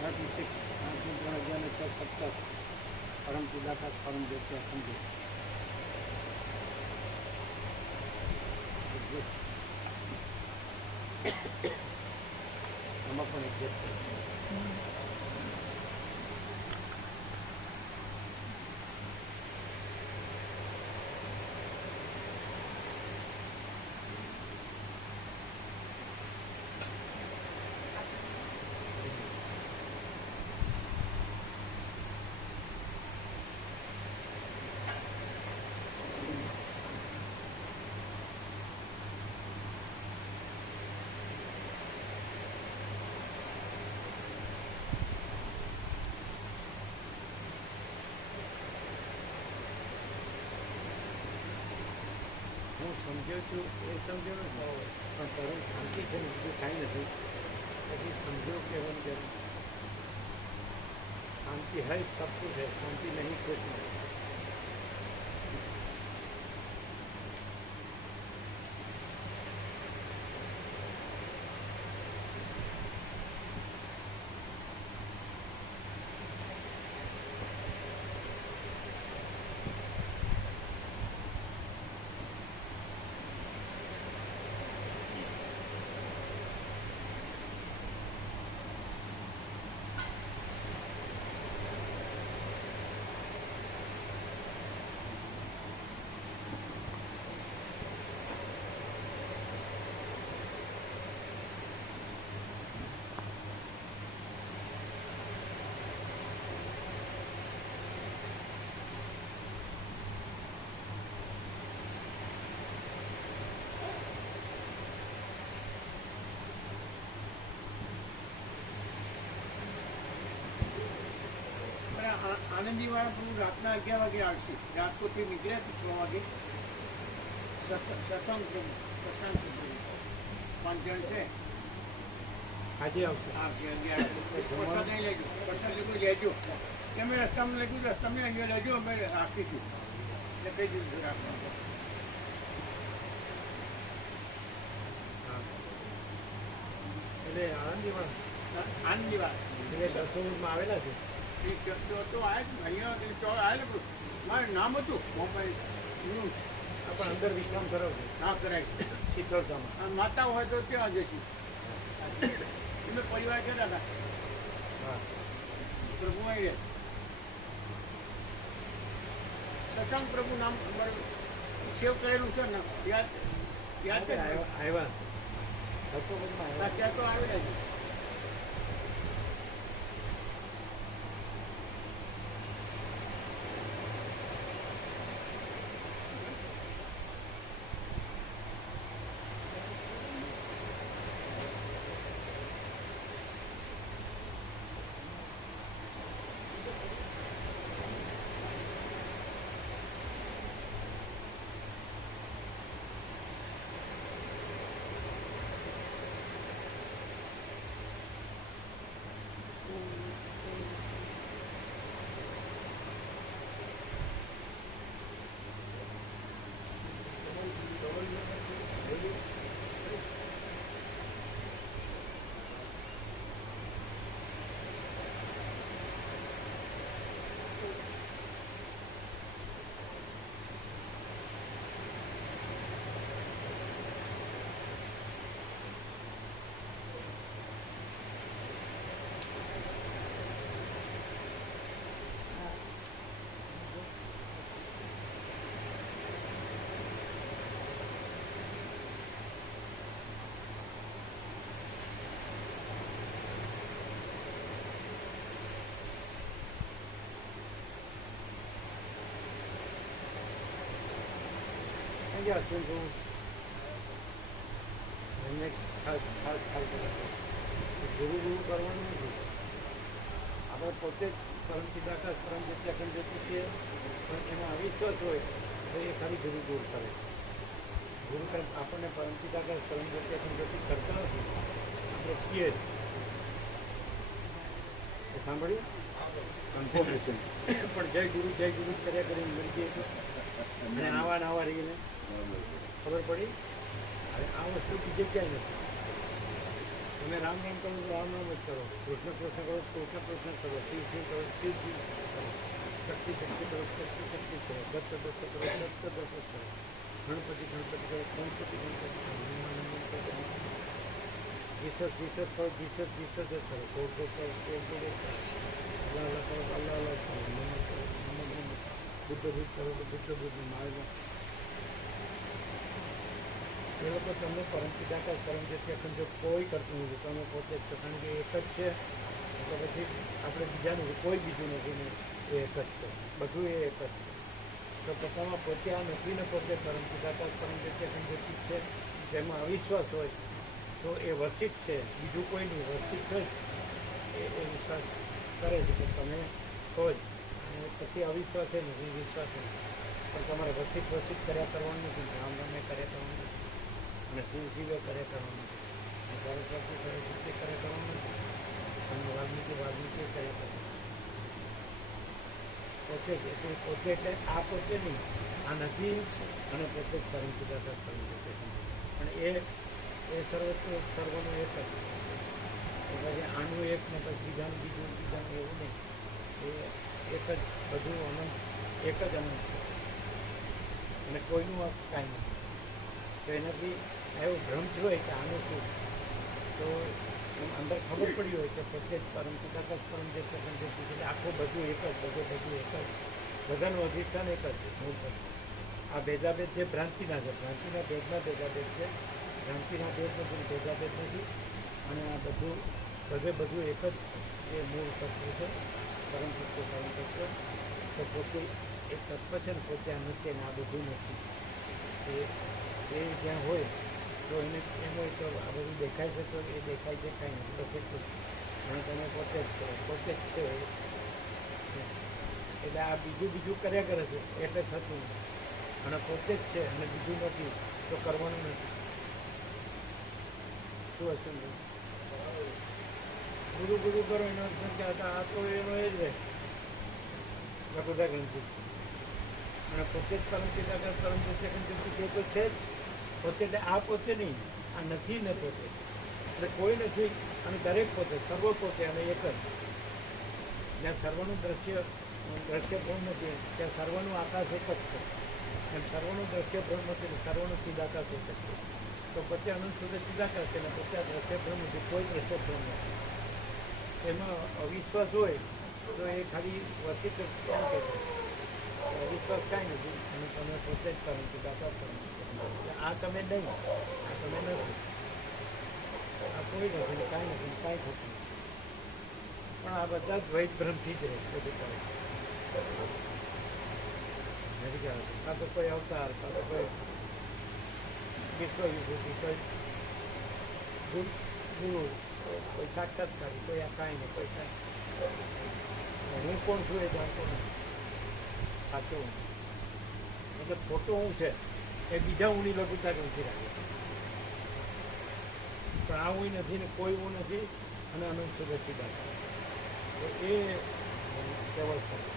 36 परम पिता परम ज्योति समझे આમાં પણ એક્ઝેક્ટ છે. હું સમજ્યો છું એ સમજ્યો ને પણ પરમ શાંતિ છે ને બીજું કાંઈ નથી. પછી સમજો કે હું જરૂર शांति है सब कुछ है, शांति नहीं कुछ नहीं. આનંદી વાળા રાતના 11 વાગે આવશે. રાજકોટથી નીકળ્યા તો 6 વાગે શશાંક પ્રભુ 5 જણ છે. આજે આવશે. હા, પ્રસાદ નહીં લેજો, પ્રસાદ લેજો લેજો. તમે રસ્તામાં લેજો, રસ્તામાં અહીંયા લેજો, અમે રાખીશું એટલે કહી દીધું રાખવા. એટલે આનંદી વાળા એટલે દસોમાં આવેલા છે. તો અહીંયા આવેલું મારું નામ હતું મોબાઈલ ન્યૂઝ. પણ અંદર વિશ્રામ કરો છો? ના કરાય. શીતળતામાં માતા હોય તો ત્યાં જશું. અમે પરિવાર કહેતા હતા. હા, પ્રભુ અહીં શશાંક પ્રભુ નામ સેવ કરેલું છે ને, યાદ યાદ આવ્યા ત્યાં તો આવેલા છે. ગયા છું એમને ખાસ ગુરુ કરવાનું નથી. આપણે પોતે જ પરમ પિતાકાશ પરમ જ્યોતિ અખંડ જ્યોતિ છીએ, પણ એનો અવિશ્વાસ હોય તો એ ખાલી ગુરુ કરે. ગુરુ આપણને પરમ પિતાકાશ પરમ જ્યોતિ અખંડ જ્યોતિ કરતા નથી, આપણે છીએ જ. સાંભળ્યું? કન્ફર્મેશન. પણ જય ગુરુ કર્યા કરીને મળી જઈએ તો અને આવા રહીને ખબર પડી. અને આ વસ્તુ બીજે ક્યાંય નથી. તમે રામ રામ કરો તો રામ રામ જ કરો, કૃષ્ણ કૃષ્ણ કરો તો કૃષ્ણ કૃષ્ણ કરો, શિવ શિવ કરો તો શિવ શિવ કરો, શક્તિ શક્તિ કરો તો શક્તિ શક્તિ કરો, દત્ત દત્ત કરો તો દત્ત દત્ત કરો, ગણપતિ ગણપતિ કરો ગણપતિ ગણપતિ કરો, હનુમાન હનુમાન કરો, જીસસ જીસસ કરો જીસસ જીસસ જ કરો, ગોળ ગોળ કરો ગોળ ગોળ જ કરો, અલ્લાહ અલ્લાહ કરો અલ્લાહ અલ્લાહ કરો, નમઃ કરો નમઃ નમઃ, બુદ્ધ બુદ્ધ કરો તો બુદ્ધ બુદ્ધ માર્ગમાં. એ લોકો તમને પરમપિતા કે પરમ જ્યોતિ અખંડ જ્યોત કોઈ કરતું નથી, તમે પોતે જ છો, કારણ કે એક જ છે. તો પછી આપણે બીજાનું કોઈ બીજું નથી ને એ એક જ છે, બધું એ એક જ છે. તો પોતામાં પોતે આ નથી ને પોતે પરમપિતા કે પરમ જ્યોતિ અખંડ જ્યોતિ છે, જેમાં અવિશ્વાસ હોય તો એ વર્ષિત છે, બીજું કોઈ નહીં. વર્ષિત હોય એ વિશ્વાસ કરે છે કે તમે છો જ, અને પછી અવિશ્વાસ એ નથી, વિશ્વાસ એ નથી. પણ તમારે વર્ષિત કર્યા કરવાનું નથી, રામ રામે કર્યા કરવાનું નથી, અને શિવ શિવે કર્યા કરવાનું નથી, અને સરસ્વતી સરસ્વતી કર્યા કરવાનું નથી, અને વાલ્મીકી કર્યા કરવાનું પોતે જ. એટલે પોતે એટલે આ પોતે નહીં, આ નથી, અને પોતે જ પરમપિતા પરમ જ્યોતિ પણ એ સર્વનો એક જ. પછી આનું એક ને પછી બીજાનું બીજું બીજાનું એવું નહીં, એ એક જ, બધું અનંત એક જ અનંત છે, અને કોઈનું કાંઈ નથી. તો એનાથી એવો ભ્રમ હોય કે આનું શું, તો એમ અંદર ખબર પડી હોય કે પોતે જ પરમપિતા પરમ જ્યોતિ એટલે આખું બધું એક જ, બધું એક જ, બધાનું અધિષ્ઠાન એક જ છે, મૂળ પર. આ ભેદાભેદ જે ભ્રાંતિના છે, ભ્રાંતિના ભેદના ભેદાભેદ છે, ભ્રાંતિના ભેદ નથી, ભેદાભેદ નથી. અને આ બધું બધું એક જ જે મૂળ તત્વ છે, પરમ તત્વ પરમ તત્વ. તો પોતે એક તત્વ છે ને, પોતે આ નથી અને આ બધું નથી. એ જ્યાં હોય તો એને એમ હોય તો આ બધું દેખાય છે, તો એ દેખાય છે કાંઈ નથી, તો કેટલું અને તમે પોતે જ છો, પોતે જ છે. એટલે આ બીજું કર્યા કરે છે એટલે થતું નથી, અને પોતે જ છે અને બીજું નથી તો કરવાનું નથી. શું હશે ગુરુ કરો એનો અર્થ કે આ તો એનો એ જ રહે લઘુતા ગ્રંથિ, અને પોતે જ પરમપિતા પરમ જ્યોતિ એ તો છે જ પોતે. એટલે આ પોતે નહીં, આ નથી ને પોતે, એટલે કોઈ નથી અને દરેક પોતે, સર્વ પોતે અને એક જ. જ્યાં સર્વનું દ્રશ્ય ભ્રમ નથી ત્યાં સર્વનું આકાશ એક જ છે, એમ સર્વનું દ્રશ્ય ભ્રમ નથી ને સર્વનું ચિદાકાશ એક જ છે. તો પોતે અનંત સુધી ચિદાકાશ છે ને પોતે આ દ્રશ્ય ભ્રમ નથી, કોઈ દ્રશ્ય ભ્રમ નથી. એમાં અવિશ્વાસ હોય તો એ ખાલી વર્ષિત કેમ કે અવિશ્વાસ કાંઈ નથી, અને તમે પોતે જ પરમ ચિદાકાશ પરમ. આ તમે નહીં, આ તમે નથી, આ કોઈ નથી, કાંઈ નથી, કાંઈ થતું નથી. પણ આ બધા દ્વૈત ભ્રમથી જ રહે બધું કરે. નથી કહેવાતું કાં તો કોઈ અવતાર, કાં તો કોઈ વિશ્વવિભૂતિ, કોઈ ગુરુ, કોઈ સાક્ષાત્કારી, કોઈ આ કાંઈ નહીં, કોઈ કાંઈ. હું કોણ છું એ જાણતો નથી, સાચો હું મતલબ ખોટો હું છે એ બીજા ઊંની લઘુતા નથી રાખે. પણ આ હું નથી ને કોઈ હું નથી, અને અનંત સુરક્ષિત તો એ કેવળ સ્વરૂપ.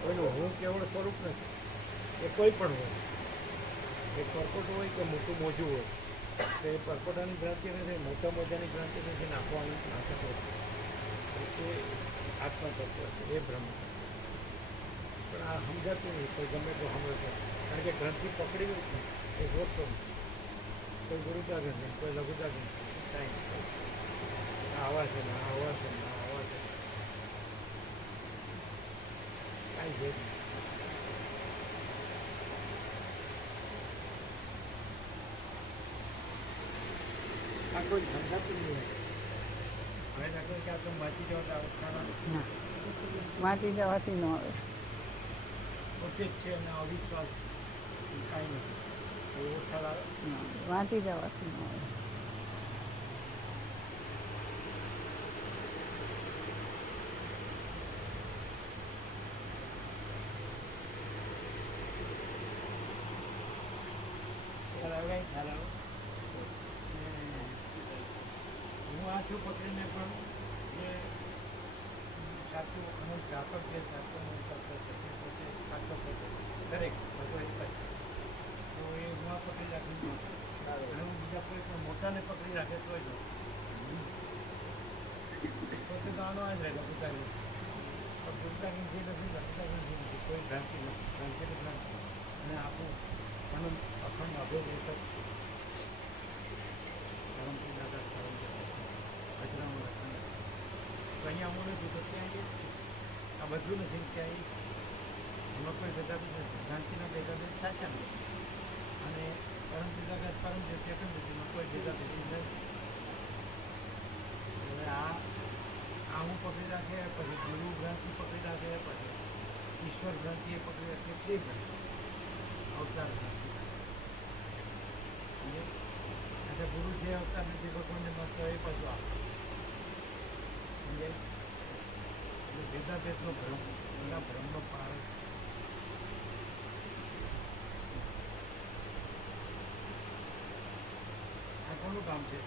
કોઈનું હું કેવળ સ્વરૂપ નથી, એ કોઈ પણ હોય, એ પરપોટો હોય કે મોટું મોજું હોય, તો એ પરપોટાની ભ્રાંતિ નથી, મોટા મોજાની ભ્રાંતિ નથી, નાખવાની નાટક હોય એ આત્મતત્વ છે, એ બ્રહ્મ. પણ આ સમજાતું નહીં, કોઈ ગમે તો સાંભળે છે, કારણ કે ગ્રંથિ પકડી હોય ને એ ગોતતો નથી. કોઈ ગુરુતા ગ્રંથિ, કોઈ લઘુતા ગ્રંથિ, કાંઈ નહીં. આવા છે ને આવા છે ને આવા છે, કાંઈ છે નહીં. આ કોઈ સમજાતું નહીં હોય. હવે દાખલો કે આપણે વાંચી જવા વાંચી જવાથી ન આવે. પોતે જ છે અને અવિશ્વાસ કાંઈ નથી, એવો ખ્યાલ આવે. વાંચી જવાથી ન આવે. ખ્યાલ આવે. હું આ છું પકડીને પણ જે સાચું અનંત વ્યાપક છે, સાચું અનંત તત્વ છે, તે પોતે સાચો પોતે દરેક બધો એક જ. તો એ હું આ પકડી રાખી અને હું બીજા કોઈ પણ મોટાને પકડી રાખે તો જ પોતે તો આનો જ રહેલો પુસ્તાકી પણ પુસ્તાકી જે નથી પુસ્તાકી જે નથી કોઈ ભ્રાંતિ નથી ભ્રાંતિની ભ્રાંતિ અને આપણું અનંત અખંડ અભેદ એક જ ધરમથી દાદા ધરમ અજરાનું રક્ષણ તો અહીંયા હું નથી તો ત્યાં એ આ બધું નથી ત્યાં એમાં કોઈ ભેદાભેદ નથી ભ્રાંતિના ભેદાભેદ સાચા નથી અને પરમ જગત પરમ જ્યોતિ અખંડ જ્યોતિમાં કોઈ ભેદાભેદ નથી હવે આ હું પકડી રાખે પછી ગુરુ ગ્રંથિ પકડી રાખે પછી ઈશ્વર ગ્રંથિએ પકડી રાખે તે ગ્રંથિ અવતાર ગ્રંથિ એટલે ગુરુ જે અવતાર નથી ભગવાનને મળતો એ પાછું આપે સમજે એટલે ભેદાભેદનો ભ્રમ એના ભ્રમનો પાર આ કોનું કામ છે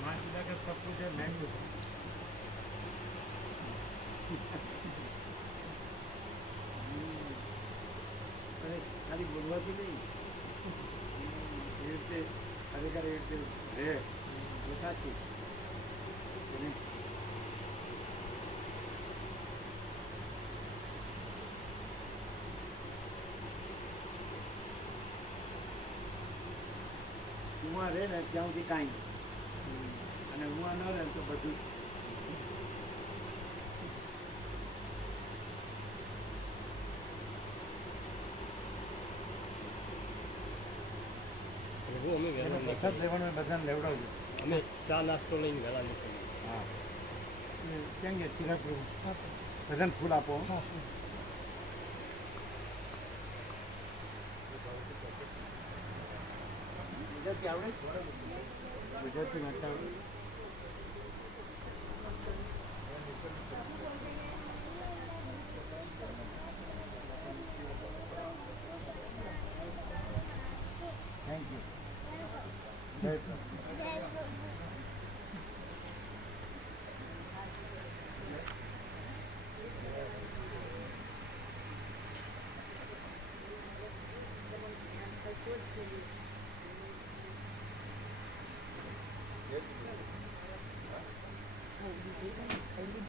માં સીધા કે સબ કુછ है मैं भी हूँ અરે ખાલી બોલવાથી નહીં એ રીતે ખરેખર એ રીતે રહે એ સાચું અને ઉમાં રહે ને ત્યાં સુધી કાંઈ નહીં અને ઉમાં ન રહે તો બધું અમે વહેલા પ્રસાદ લેવાનું બધાને લેવડાવજો અમે ચા નાસ્તો લઈને વહેલા નીકળીએ. હા કેમ કે ચિરાગ પ્રભુ બધાને ફૂલ આપો ગુજરાતી આવડે ગુજરાતી વાંચતા આવડે થેન્ક યુ જય પ્રભુ